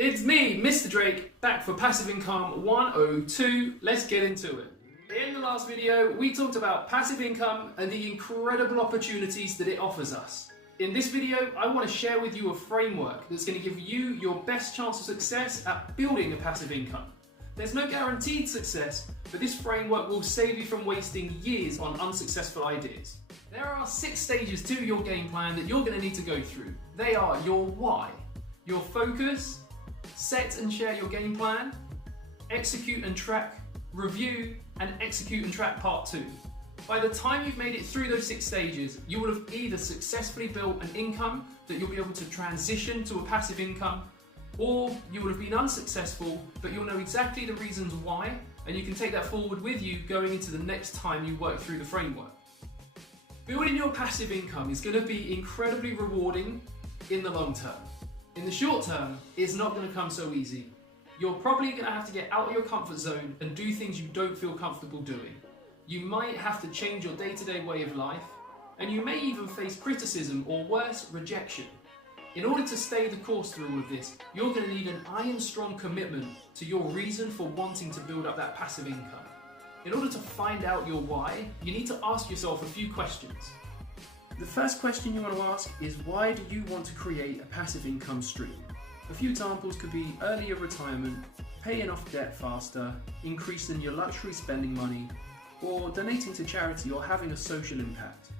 It's me, Mr. Drake, back for Passive Income 102. Let's get into it. In the last video, we talked about passive income and the incredible opportunities that it offers us. In this video, I want to share with you a framework that's going to give you your best chance of success at building a passive income. There's no guaranteed success, but this framework will save you from wasting years on unsuccessful ideas. There are 6 stages to your game plan that you're going to need to go through. They are your why, your focus, set and share your game plan, execute and track, review, and execute and track part 2. By the time you've made it through those 6 stages, you will have either successfully built an income that you'll be able to transition to a passive income, or you will have been unsuccessful, but you'll know exactly the reasons why, and you can take that forward with you going into the next time you work through the framework. Building your passive income is going to be incredibly rewarding in the long term. In the short term, it's not going to come so easy. You're probably going to have to get out of your comfort zone and do things you don't feel comfortable doing. You might have to change your day-to-day way of life, and you may even face criticism or worse, rejection. In order to stay the course through all of this, you're going to need an iron-strong commitment to your reason for wanting to build up that passive income. In order to find out your why, you need to ask yourself a few questions. The first question you want to ask is, why do you want to create a passive income stream? A few examples could be earlier retirement, paying off debt faster, increasing your luxury spending money, or donating to charity or having a social impact.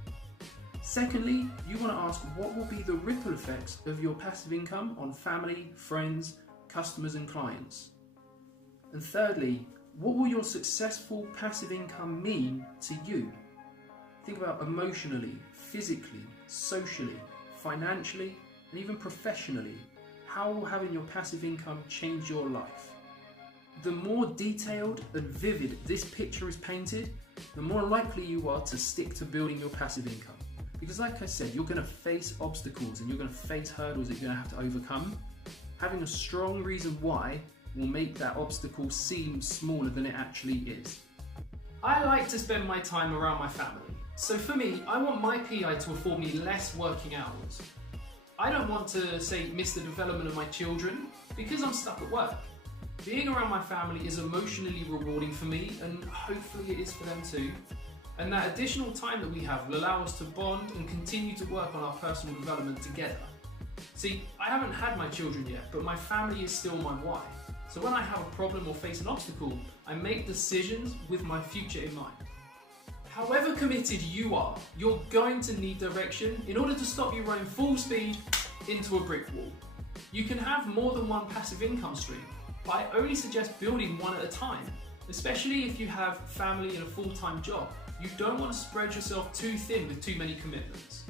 Secondly, you want to ask, what will be the ripple effects of your passive income on family, friends, customers and clients? And thirdly, what will your successful passive income mean to you? Think about emotionally, physically, socially, financially, and even professionally. How will having your passive income change your life? The more detailed and vivid this picture is painted, the more likely you are to stick to building your passive income. Because like I said, you're going to face obstacles and you're going to face hurdles that you're going to have to overcome. Having a strong reason why will make that obstacle seem smaller than it actually is. I like to spend my time around my family. So for me, I want my PI to afford me less working hours. I don't want to, say, miss the development of my children because I'm stuck at work. Being around my family is emotionally rewarding for me, and hopefully it is for them too. And that additional time that we have will allow us to bond and continue to work on our personal development together. See, I haven't had my children yet, but my family is still my why. So when I have a problem or face an obstacle, I make decisions with my future in mind. However committed you are, you're going to need direction in order to stop you running full speed into a brick wall. You can have more than one passive income stream, but I only suggest building one at a time, especially if you have family and a full-time job. You don't want to spread yourself too thin with too many commitments.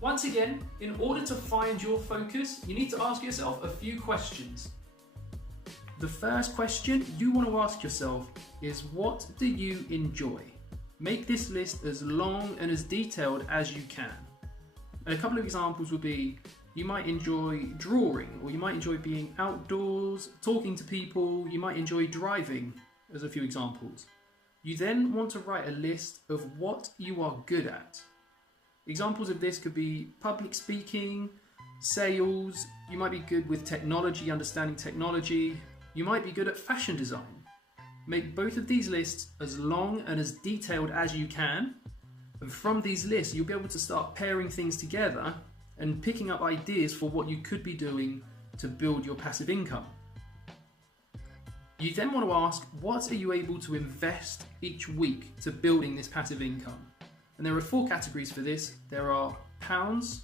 Once again, in order to find your focus, you need to ask yourself a few questions. The first question you want to ask yourself is, what do you enjoy? Make this list as long and as detailed as you can. And a couple of examples would be, you might enjoy drawing, or you might enjoy being outdoors, talking to people, you might enjoy driving, as a few examples. You then want to write a list of what you are good at. Examples of this could be public speaking, sales, you might be good with technology, understanding technology, you might be good at fashion design. Make both of these lists as long and as detailed as you can, and from these lists you'll be able to start pairing things together and picking up ideas for what you could be doing to build your passive income. You then want to ask, what are you able to invest each week to building this passive income? And there are 4 categories for this. There are pounds,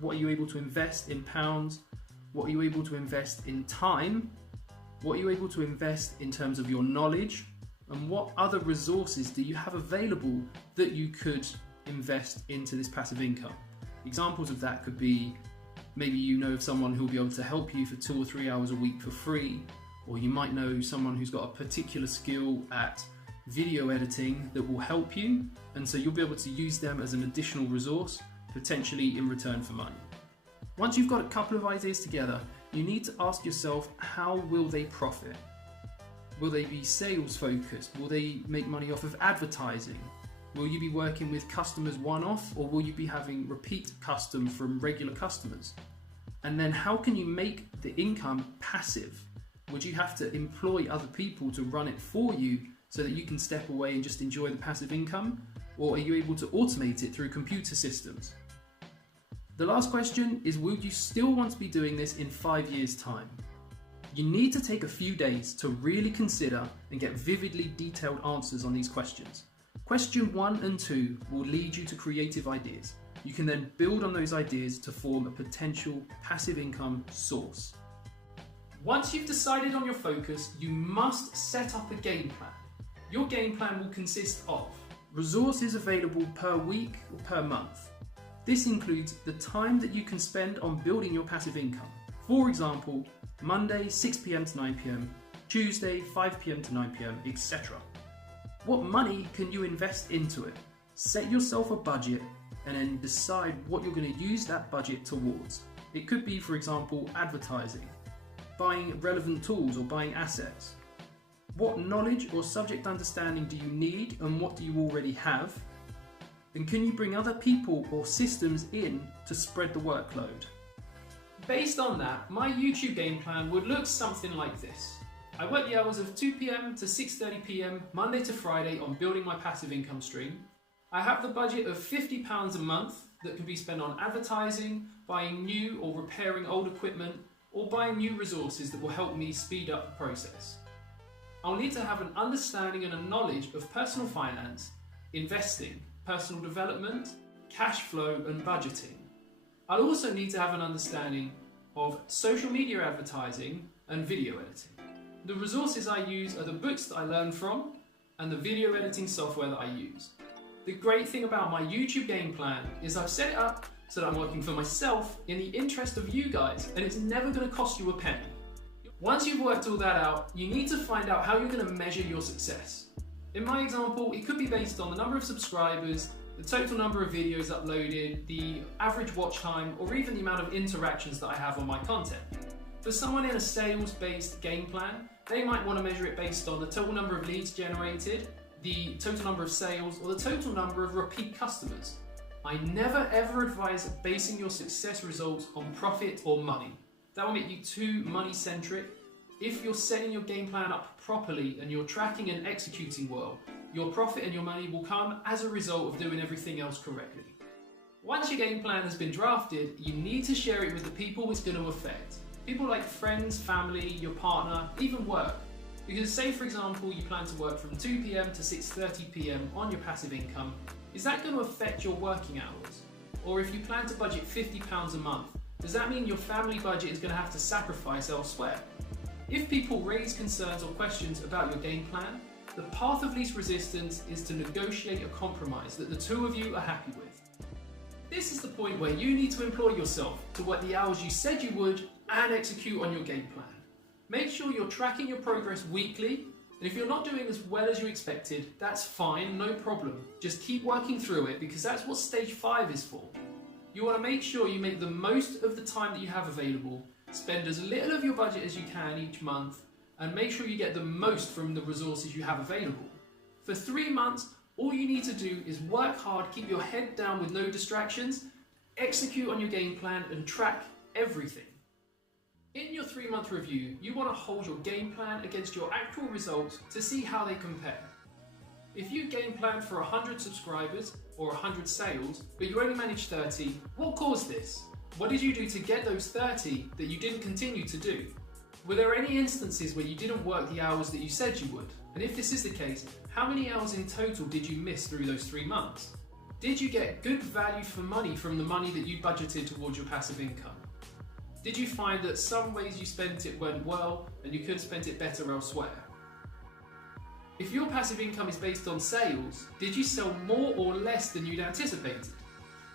what are you able to invest in pounds, what are you able to invest in time, what are you able to invest in terms of your knowledge, and what other resources do you have available that you could invest into this passive income. Examples of that could be, maybe you know of someone who will be able to help you for 2 or 3 hours a week for free, or you might know someone who's got a particular skill at video editing that will help you, and so you'll be able to use them as an additional resource, potentially in return for money. Once you've got a couple of ideas together, you need to ask yourself, how will they profit? Will they be sales focused? Will they make money off of advertising? Will you be working with customers one-off, or will you be having repeat custom from regular customers? And then how can you make the income passive? Would you have to employ other people to run it for you so that you can step away and just enjoy the passive income? Or are you able to automate it through computer systems? The last question is, would you still want to be doing this in 5 years' time? You need to take a few days to really consider and get vividly detailed answers on these questions. Question 1 and 2 will lead you to creative ideas. You can then build on those ideas to form a potential passive income source. Once you've decided on your focus, you must set up a game plan. Your game plan will consist of resources available per week or per month. This includes the time that you can spend on building your passive income. For example, Monday 6 PM to 9 PM, Tuesday 5 PM to 9 PM, etc. What money can you invest into it? Set yourself a budget and then decide what you're going to use that budget towards. It could be, for example, advertising, buying relevant tools or buying assets. What knowledge or subject understanding do you need and what do you already have? And can you bring other people or systems in to spread the workload? Based on that, my YouTube game plan would look something like this. I work the hours of 2 PM to 6:30 PM, Monday to Friday, on building my passive income stream. I have the budget of £50 a month that can be spent on advertising, buying new or repairing old equipment, or buying new resources that will help me speed up the process. I'll need to have an understanding and a knowledge of personal finance, investing, personal development, cash flow and budgeting. I'll also need to have an understanding of social media advertising and video editing. The resources I use are the books that I learn from and the video editing software that I use. The great thing about my YouTube game plan is I've set it up so that I'm working for myself in the interest of you guys, and it's never going to cost you a penny. Once you've worked all that out, you need to find out how you're going to measure your success. In my example, it could be based on the number of subscribers, the total number of videos uploaded, the average watch time, or even the amount of interactions that I have on my content. For someone in a sales-based game plan, they might want to measure it based on the total number of leads generated, the total number of sales, or the total number of repeat customers. I never ever advise basing your success results on profit or money. That will make you too money-centric. If you're setting your game plan up properly and you're tracking and executing well, your profit and your money will come as a result of doing everything else correctly. Once your game plan has been drafted, you need to share it with the people it's going to affect. People like friends, family, your partner, even work. Because say for example you plan to work from 2 PM to 6:30 PM on your passive income, is that going to affect your working hours? Or if you plan to budget £50 a month, does that mean your family budget is going to have to sacrifice elsewhere? If people raise concerns or questions about your game plan, the path of least resistance is to negotiate a compromise that the two of you are happy with. This is the point where you need to employ yourself to work the hours you said you would and execute on your game plan. Make sure you're tracking your progress weekly, and if you're not doing as well as you expected, that's fine, no problem. Just keep working through it because that's what stage 5 is for. You want to make sure you make the most of the time that you have available, spend as little of your budget as you can each month, and make sure you get the most from the resources you have available. For 3 months, all you need to do is work hard, keep your head down with no distractions, execute on your game plan, and track everything. In your 3-month review, you want to hold your game plan against your actual results to see how they compare. If you game planned for 100 subscribers or 100 sales, but you only managed 30, what caused this? What did you do to get those 30 that you didn't continue to do? Were there any instances where you didn't work the hours that you said you would? And if this is the case, how many hours in total did you miss through those 3 months? Did you get good value for money from the money that you budgeted towards your passive income? Did you find that some ways you spent it went well and you could have spent it better elsewhere? If your passive income is based on sales, did you sell more or less than you'd anticipated?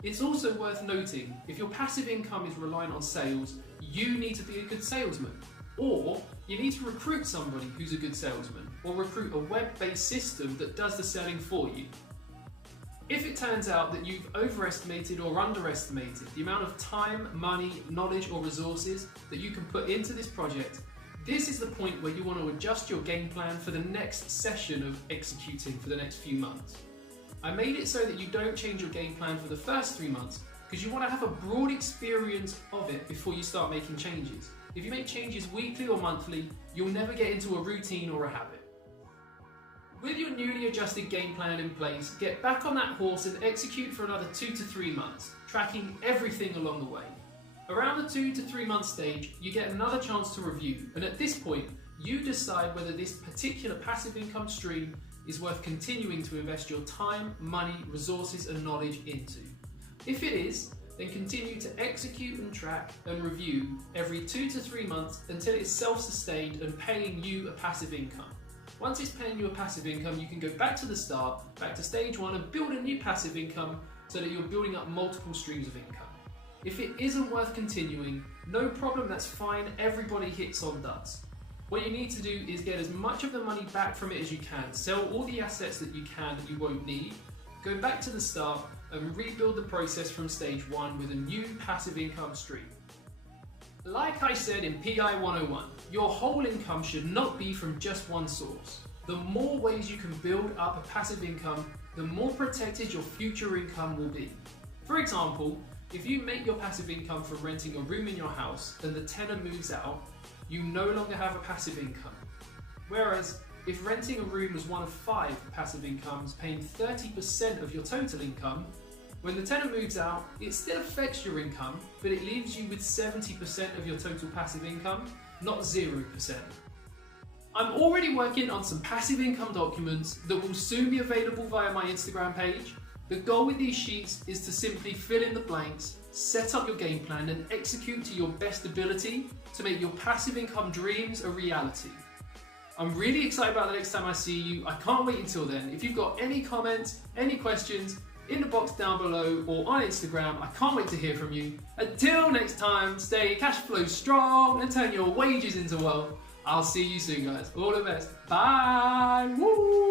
It's also worth noting, if your passive income is reliant on sales, you need to be a good salesman. Or you need to recruit somebody who's a good salesman, or recruit a web-based system that does the selling for you. If it turns out that you've overestimated or underestimated the amount of time, money, knowledge or resources that you can put into this project, this is the point where you want to adjust your game plan for the next session of executing for the next few months. I made it so that you don't change your game plan for the first 3 months because you want to have a broad experience of it before you start making changes. If you make changes weekly or monthly, you'll never get into a routine or a habit. With your newly adjusted game plan in place, get back on that horse and execute for another 2 to 3 months, tracking everything along the way. Around the 2 to 3 month stage, you get another chance to review, and at this point, you decide whether this particular passive income stream is worth continuing to invest your time, money, resources and knowledge into. If it is, then continue to execute and track and review every 2 to 3 months until it's self-sustained and paying you a passive income. Once it's paying you a passive income, you can go back to the start, back to stage 1 and build a new passive income so that you're building up multiple streams of income. If it isn't worth continuing, no problem, that's fine, everybody hits on duds. What you need to do is get as much of the money back from it as you can, sell all the assets that you can that you won't need, go back to the start and rebuild the process from stage 1 with a new passive income stream. Like I said in PI 101, your whole income should not be from just one source. The more ways you can build up a passive income, the more protected your future income will be. For example, if you make your passive income from renting a room in your house and the tenant moves out, you no longer have a passive income. Whereas, if renting a room is one of 5 passive incomes paying 30% of your total income, when the tenant moves out, it still affects your income, but it leaves you with 70% of your total passive income, not 0%. I'm already working on some passive income documents that will soon be available via my Instagram page. The goal with these sheets is to simply fill in the blanks, set up your game plan and execute to your best ability to make your passive income dreams a reality. I'm really excited about the next time I see you. I can't wait until then. If you've got any comments, any questions, in the box down below or on Instagram, I can't wait to hear from you. Until next time, stay cash flow strong and turn your wages into wealth. I'll see you soon, guys. All the best. Bye. Woo!